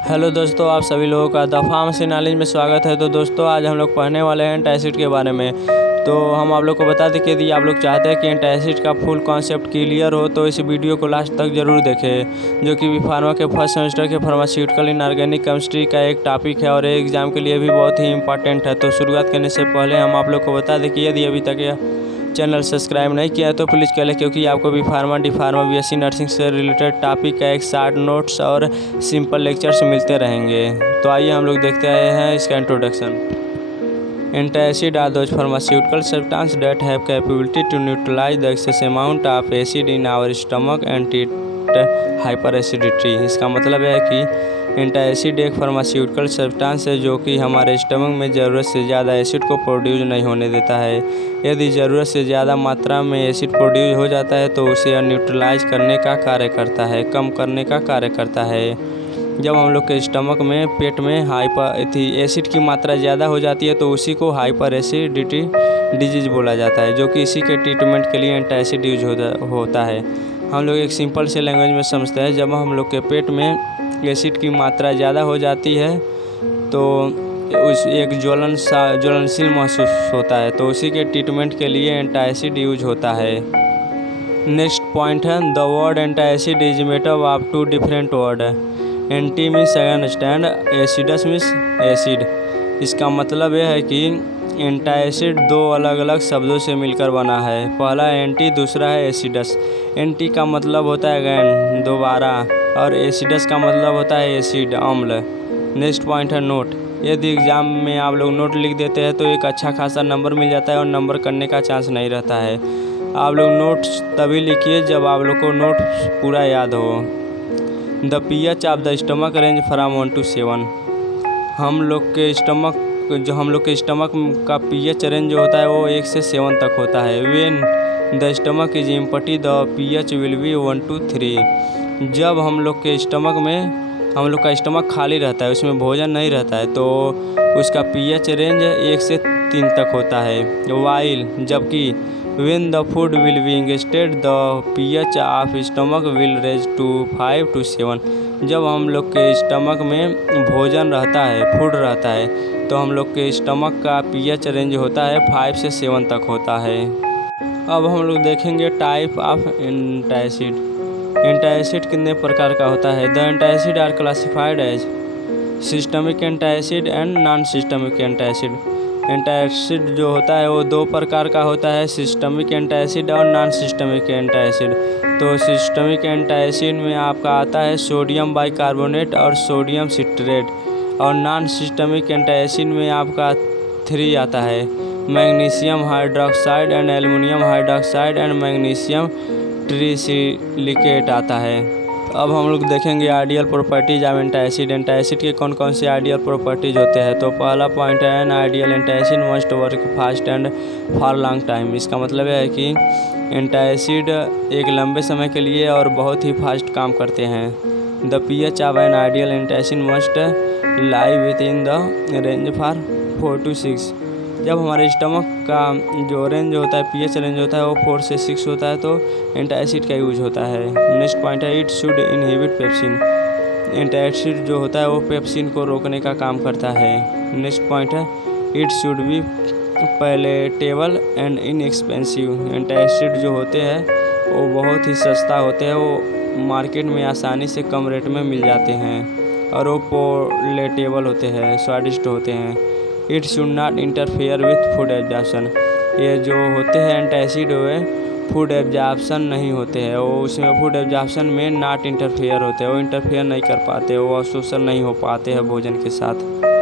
Hello दोस्तों, आप सभी लोगों का द फार्मेसी नॉलेज में स्वागत है। तो दोस्तों, आज हम लोग पढ़ने वाले हैं एंटासिड के बारे में। तो हम आप लोग को बता दें कि यदि आप लोग चाहते हैं कि एंटासिड का फुल कॉन्सेप्ट क्लियर हो तो इस वीडियो को लास्ट तक जरूर देखें, जो कि बी फार्मा के फर्स्ट सेमेस्टर के फार्मास्यूटिकल इनऑर्गेनिक केमिस्ट्री का एक टॉपिक है और ये एग्ज़ाम के लिए भी बहुत ही इंपॉर्टेंट है। तो शुरुआत करने से पहले हम आप लोग को बता दें कि यदि अभी तक यह चैनल सब्सक्राइब नहीं किया है तो प्लीज़ कर लें, क्योंकि आपको B pharma, D pharma, BSc nursing से रिलेटेड टॉपिक का एक शॉर्ट नोट्स और सिंपल लेक्चर्स मिलते रहेंगे। तो आइए हम लोग देखते हैं इसका introduction. Antacid are those pharmaceutical substance that have capability to neutralize the excess amount of acid in our stomach and treat hyperacidity. इसका मतलब है कि एंटासिड एक फार्मास्यूटिकल सब्सटेंस है जो कि हमारे स्टमक में ज़रूरत से ज़्यादा एसिड को प्रोड्यूस नहीं होने देता है। यदि ज़रूरत से ज़्यादा मात्रा में एसिड प्रोड्यूस हो जाता है तो उसे न्यूट्रलाइज करने का कार्य करता है, कम करने का कार्य करता है। जब हम लोग के स्टमक में, पेट में एसिड की मात्रा ज़्यादा हो जाती है तो उसी को हाइपर एसिडिटी डिजीज़ बोला जाता है, जो कि इसी के ट्रीटमेंट के लिए एंटासिड यूज होता है। हम लोग एक सिंपल से लैंग्वेज में समझते हैं। जब हम लोग के पेट में एसिड की मात्रा ज़्यादा हो जाती है तो उस एक ज्वलनशील महसूस होता है, तो उसी के ट्रीटमेंट के लिए एंटासिड यूज होता है। नेक्स्ट पॉइंट है, the word antacid is made up of two different word. Anti means understand, acids means acid. इसका मतलब यह है कि एंटासिड दो अलग अलग शब्दों से मिलकर बना है। पहला एंटी, दूसरा है एसिडस। एंटी का मतलब होता है अगेन, दोबारा, और एसिडस का मतलब होता है एसिड, अम्ल। नेक्स्ट पॉइंट है नोट। यदि एग्ज़ाम में आप लोग नोट लिख देते हैं तो एक अच्छा खासा नंबर मिल जाता है और नंबर करने का चांस नहीं रहता है। आप लोग नोट्स तभी लिखिए जब आप लोग को नोट पूरा याद हो। The pH of the stomach range from 1 to 7। हम लोग के स्टमक का पीएच रेंज जो होता है वो 1 से 7 तक होता है। When the stomach is empty the pH will be 1 to 3। जब हम लोग का स्टमक खाली रहता है, उसमें भोजन नहीं रहता है, तो उसका पीएच रेंज 1 से 3 तक होता है। वाइल, जबकि when the food will be ingested the pH of stomach will raise to 5 to 7। जब हम लोग के स्टमक में भोजन रहता है, फूड रहता है, तो हम लोग के स्टमक का पीएच रेंज होता है 5 से 7 तक होता है। अब हम लोग देखेंगे टाइप ऑफ एंटासिड। एंटासिड कितने प्रकार का होता है। The antacid are classified as systemic antacid and non systemic antacid. Antacid जो होता है वो 2 प्रकार का होता है, सिस्टमिक एंटासिड और नॉन सिस्टमिक एंटासिड। तो सिस्टमिक एंटासिड में आपका आता है सोडियम बाइकार्बोनेट और सोडियम सिट्रेट, और नॉन सिस्टमिक एंटासिड में आपका 3 आता है, magnesium hydroxide and aluminium hydroxide and magnesium trisilicate आता है। अब हम लोग देखेंगे ideal properties of antacid. Antacid के कौन कौन से आइडियल प्रॉपर्टीज होते हैं। तो पहला पॉइंट है, an ideal antacid must work fast and for long time. इसका मतलब है कि एंटासिड एक लंबे समय के लिए और बहुत ही फास्ट काम करते हैं। The pH of an ideal antacid must lie with in the range for 4 to 6। जब हमारे स्टमक का जो रेंज होता है, पीएच रेंज होता है, वो 4 से 6 होता है, तो एंटासिड का यूज होता है। नेक्स्ट पॉइंट है, it should inhibit pepsin. Antacid जो होता है वो पेप्सिन को रोकने का काम करता है। नेक्स्ट पॉइंट है, it should be palatable and inexpensive. Antacid जो होते हैं वो बहुत ही सस्ता होते हैं, वो मार्केट में आसानी से कम रेट में मिल जाते हैं, और वो पैलेटेबल होते हैं, स्वादिष्ट होते हैं। It should not interfere with food absorption. ये जो होते हैं एंटासिड हुए फूड एब्जॉर्प्शन नहीं होते हैं, वो उसमें फूड एब्जॉर्प्शन में नॉट इंटरफेयर होते हैं, वो इंटरफेयर नहीं कर पाते, वो अवशोषण नहीं हो पाते हैं भोजन के साथ।